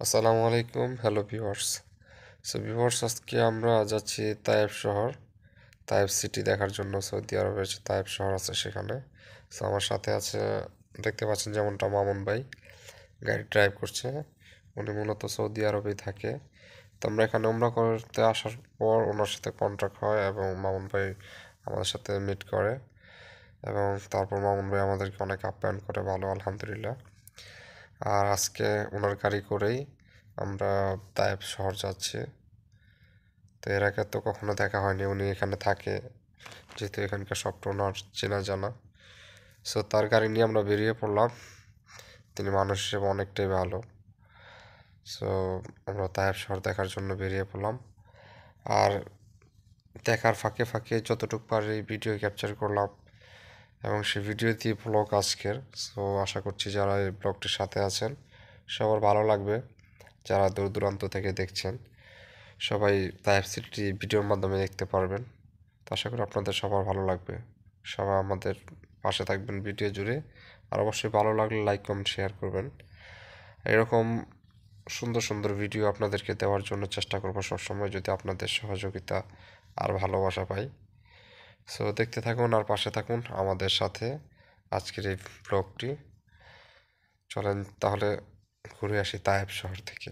আসসালামু আলাইকুম, hello viewers. Viewers, আজকে আমরা যাচ্ছি তায়েফ শহর, তায়েফ সিটি দেখার জন্য। সৌদি আরবের যে তায়েফ শহর আছে সেখানে। আমার সাথে আছে, দেখতে পাচ্ছেন যেমনটা, মামুন ভাই গাড়ি ড্রাইভ করছে। উনি মূলত সৌদি আরবেই থাকে। তো আমরা এখানে উমরা করতে আসার পর ওনার সাথে কন্ট্যাক্ট হয় এবং মামুন ভাই আমাদের সাথে মিট করে এবং তারপর মামুন ভাই আমাদেরকে অনেক আপ্যায়ন করে, ভালো আলহামদুলিল্লাহ। আর আজকে ওনার গাড়ি করেই আমরা তায়েব শহর যাচ্ছি। তো এর আগে তো কখনো দেখা হয়নি, উনি এখানে থাকে যেহেতু এখানকার সবটা ওনার চেনা জানা। তার গাড়ি নিয়ে আমরা বেরিয়ে পড়লাম। তিনি মানুষ হিসেবে অনেকটাই ভালো। সো আমরা তায়েব শহর দেখার জন্য বেরিয়ে পড়লাম। আর দেখার ফাঁকে ফাঁকে যতটুকু পারি ভিডিও ক্যাপচার করলাম এবং সেই ভিডিও দিয়ে ব্লগ আজকের। আশা করছি যারা এই ব্লগটির সাথে আছেন সবার ভালো লাগবে। যারা দূর দূরান্ত থেকে দেখছেন সবাই তায়েফ সিটি ভিডিওর মাধ্যমে দেখতে পারবেন। তো আশা করি আপনাদের সবার ভালো লাগবে। সবাই আমাদের পাশে থাকবেন ভিডিও জুড়ে। আর অবশ্যই ভালো লাগলে লাইক কমেন্ট শেয়ার করবেন। এরকম সুন্দর সুন্দর ভিডিও আপনাদেরকে দেওয়ার জন্য চেষ্টা করব সবসময়, যদি আপনাদের সহযোগিতা আর ভালোবাসা পাই। দেখতে থাকুন আর পাশে থাকুন আমাদের সাথে আজকের এই ব্লগটি। চলেন তাহলে ঘুরে আসি তায়েব শহর থেকে।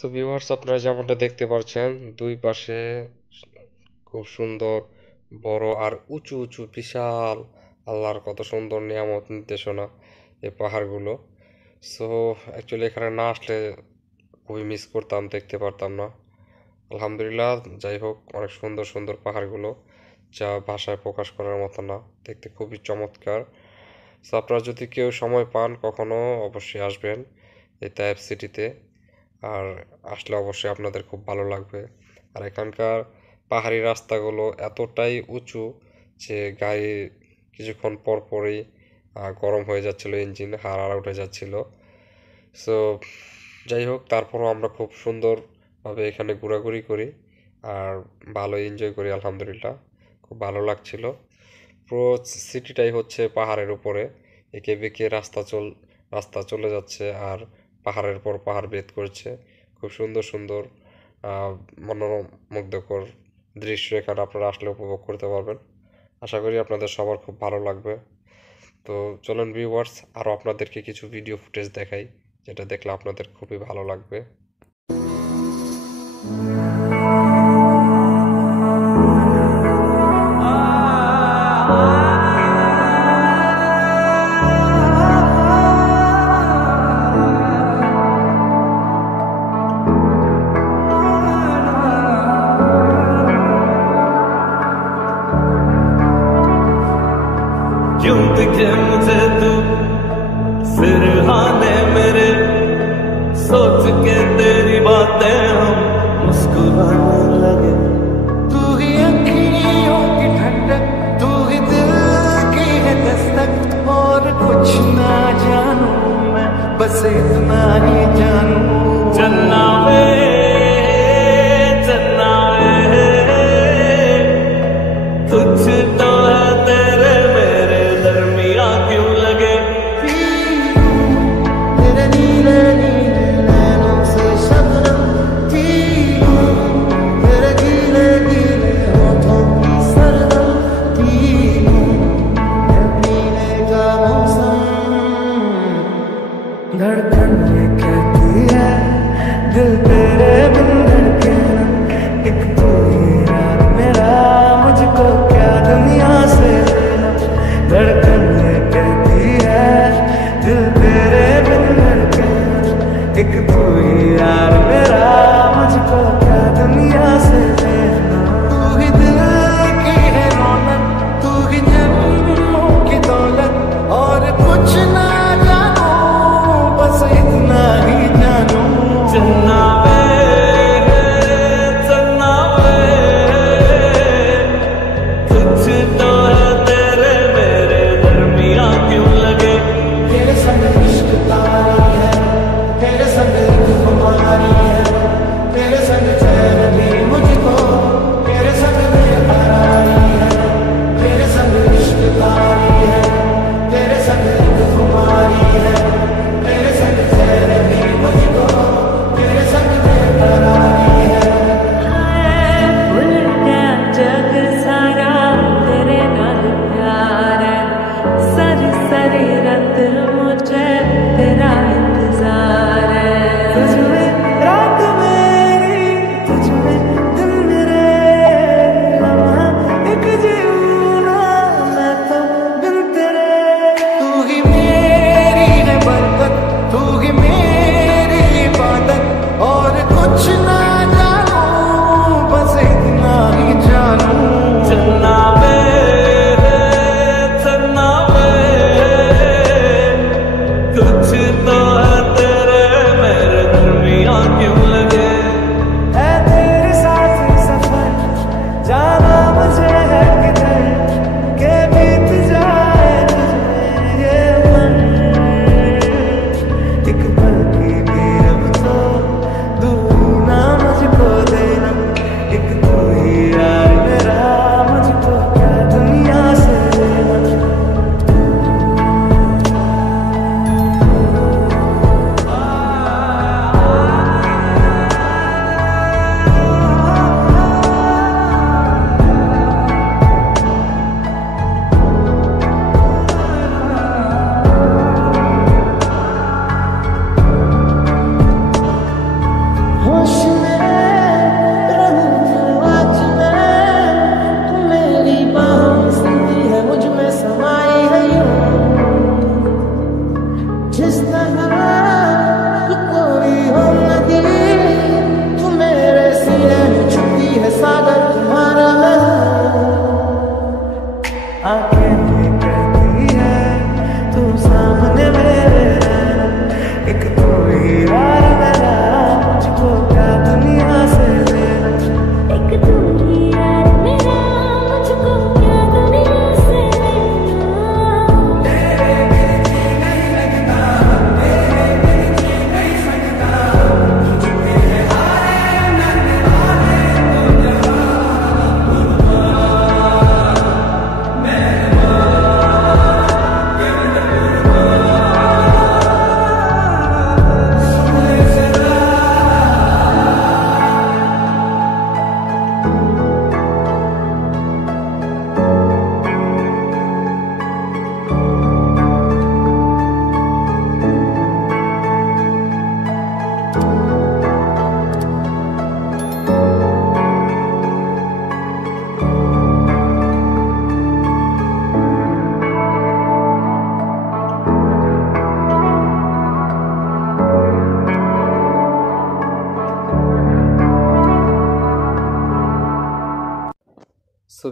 সো ভিউয়ার্স, আপনারা যেমনটা দেখতে পাচ্ছেন, দুই পাশে খুব সুন্দর বড় আর উঁচু উঁচু বিশাল, আল্লাহর কত সুন্দর নিয়ামত নির্দেশনা এই পাহাড়গুলো। সো অ্যাকচুয়ালি এখানে না আসলে খুবই মিস করতাম, দেখতে পারতাম না। আলহামদুলিল্লাহ, যাই হোক, অনেক সুন্দর সুন্দর পাহাড়গুলো, যা ভাষায় প্রকাশ করার মতো না, দেখতে খুবই চমৎকার। সো আপনারা যদি কেউ সময় পান কখনো, অবশ্যই আসবেন এই তায়েফ সিটিতে। আর আসলে অবশ্যই আপনাদের খুব ভালো লাগবে। আর এখানকার পাহাড়ি রাস্তাগুলো এতটাই উঁচু যে গাড়ি কিছুক্ষণ পর পরই গরম হয়ে যাচ্ছিল, ইঞ্জিন হাড় উঠে যাচ্ছিল। সো যাই হোক, তারপরও আমরা খুব সুন্দরভাবে এখানে ঘোরাঘুরি করি আর ভালো এনজয় করি। আলহামদুলিল্লাহ, খুব ভালো লাগছিল। পুরো সিটিটাই হচ্ছে পাহাড়ের উপরে, এঁকে বেঁকে রাস্তা চলে যাচ্ছে আর পাহাড়ের পর পাহাড় ভেদ করছে। খুব সুন্দর সুন্দর মনোমুগ্ধকর দৃশ্য এখানে আপনারা আসলে উপভোগ করতে পারবেন। আশা করি আপনাদের সবার খুব ভালো লাগবে। তো চলুন ভিউয়ার্স, আরও আপনাদেরকে কিছু ভিডিও ফুটেজ দেখাই, যেটা দেখলে আপনাদের খুবই ভালো লাগবে। क्यों दिखे मुझे तू सिरहाने मेरे, सोच के तेरी बातें हम मुस्कुराने लगे। तू ही अखियों की ठंडक, तू ही दिल की है दस्तक, और कुछ ना जानू मैं, बस इतना ही जानू। चलना वे चलना वे, तुझ तो है तेरे मेरे दरमिया क्यों लगे। तेरे नीले नीले नैनों से शबनम पी लूं, तेरे गीले गीले होठों की सरदम पी लूं, पीने का मौसम। धड़कन ये कहती है दिल तेरे बिन धड़के ना, एक तू ही यार मेरा, मुझको क्या दुनिया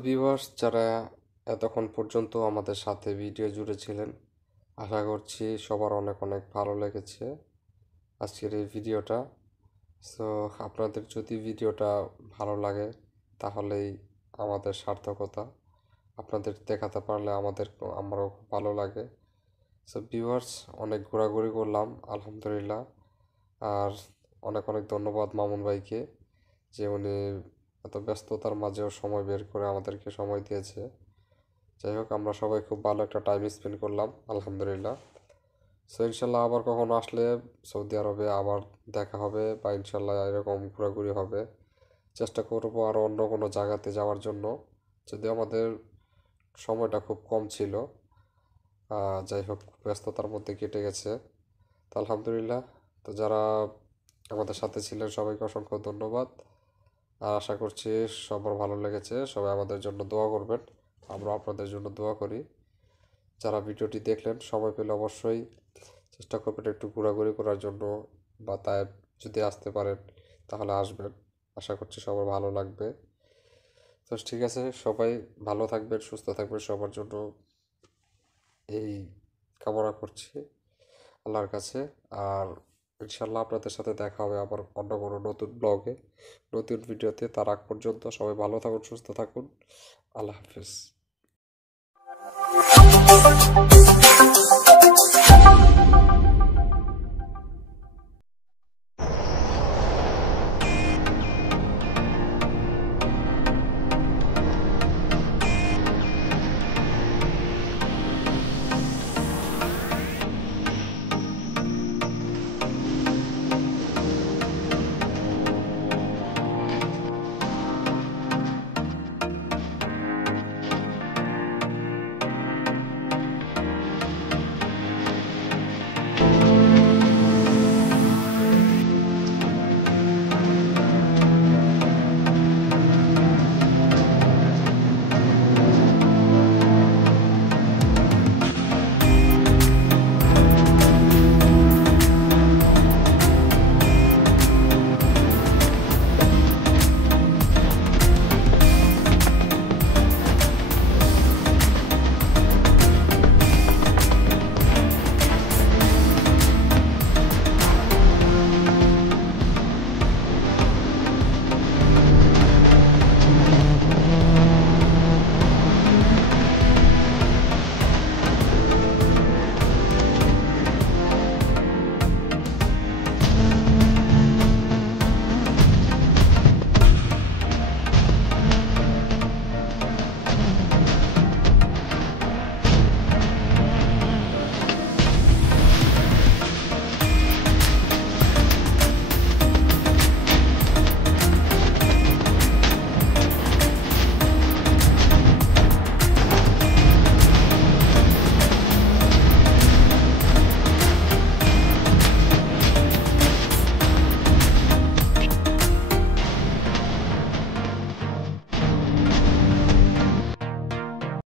ভিউয়ার্স, যারা এতক্ষণ পর্যন্ত আমাদের সাথে ভিডিও জুড়ে ছিলেন, আশা করছি সবার অনেক অনেক ভালো লেগেছে আজকের এই ভিডিওটা। সো আপনাদের যদি ভিডিওটা ভালো লাগে তাহলেই আমাদের সার্থকতা। আপনাদের দেখাতে পারলে আমারও খুব ভালো লাগে। সো ভিউয়ার্স, অনেক ঘোরাঘুরি করলাম আলহামদুলিল্লাহ। আর অনেক অনেক ধন্যবাদ মামুন ভাইকে, যে উনি এত ব্যস্ততার মাঝেও সময় বের করে আমাদেরকে সময় দিয়েছে। যাই হোক, আমরা সবাই খুব ভালো একটা টাইম স্পেন্ড করলাম আলহামদুলিল্লাহ। সো ইনশাল্লাহ আবার কখনো আসলে সৌদি আরবে আবার দেখা হবে, বা ইনশাল্লাহ এরকম ঘোরাঘুরি হবে। চেষ্টা করবো আরও অন্য কোনো জায়গাতে যাওয়ার জন্য, যদিও আমাদের সময়টা খুব কম ছিল। যাই হোক, ব্যস্ততার মধ্যে কেটে গেছে তো আলহামদুলিল্লাহ। তো যারা আমাদের সাথে ছিলেন সবাইকে অসংখ্য ধন্যবাদ। আর আশা করছি সবার ভালো লেগেছে। সবাই আমাদের জন্য দোয়া করবেন, আমরা আপনাদের জন্য দোয়া করি। যারা ভিডিওটি দেখলেন, সময় পেলে অবশ্যই চেষ্টা করবেন একটু ঘোরাঘুরি করার জন্য, বা তাই যদি আসতে পারেন তাহলে আসবেন। আশা করছি সবার ভালো লাগবে। তো ঠিক আছে, সবাই ভালো থাকবেন, সুস্থ থাকবেন, সবার জন্য এই কামনা করছি আল্লাহর কাছে। আর ইনশাল্লাহ আপনাদের সাথে দেখা হবে আবার অন্য কোনো নতুন ব্লগে, নতুন ভিডিওতে। তার আগ পর্যন্ত সবাই ভালো থাকুন, সুস্থ থাকুন। আল্লাহ হাফিজ।